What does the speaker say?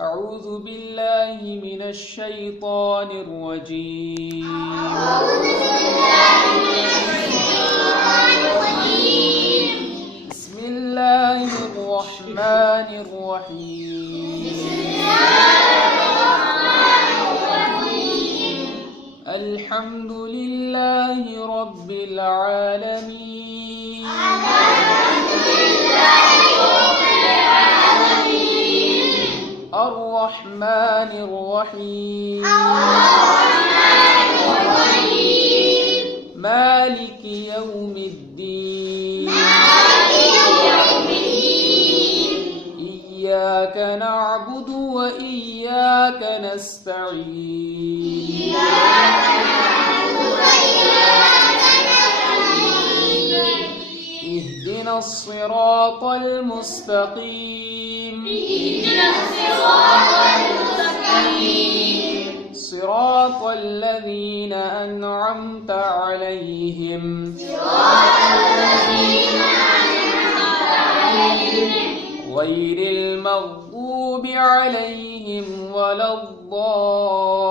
أعوذ بالله من الشيطان الرجيم. بسم الله الرحمن الرحيم. الحمد لله رب العالمين. الرحمن الرحيم. مالك يوم الدين. إياك نعبد وإياك نستعين. اهدنا الصراط المستقيم. صراط الذين أنعمت عليهم غير المغضوب عليهم ولا الضالين.